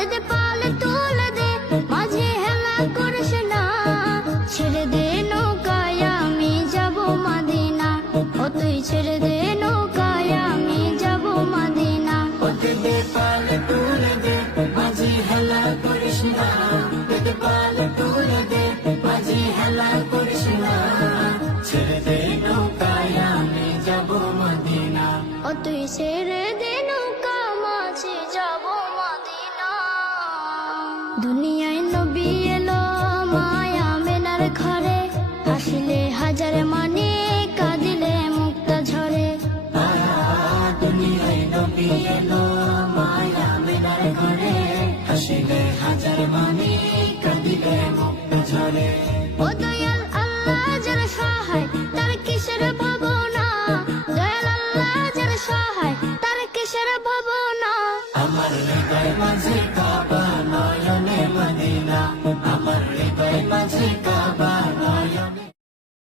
দে দে পাল তুলে দে, মাঝে হেলা করিস না, ছেড়ে দে নৌকায় আমি যাব মদিনা, ও তুই ছেড়ে দে নৌকায় আমি যাব মদিনা। ও দে দে পাল তুলে দে, মাঝে হেলা করিস না, দে দে পাল তুলে দে, মাঝে হেলা করিস না, ছেড়ে দে নৌকায় আমি যাব মদিনা। ও তুই ছেড়ে দে নৌকা মাঝে যাব মদিনা। দুনিয়ায় নবী এলো মায়া মেনার ঘরে, হাসিলে হাজার মানে কাঁদিলে মুক্তা ঝরে। দুনিয়ায় নবী এলো মায়া মেনার ঘরে, হাসিলে হাজার মানে কাঁদিলে মুক্তা ঝরে। ও দয়াল আল্লাহ যার সহায় তার কিসের ভাবনা, দয়াল আল্লাহ যার সহায় তার কিসের ভাবনা। আমার হৃদয় মাঝে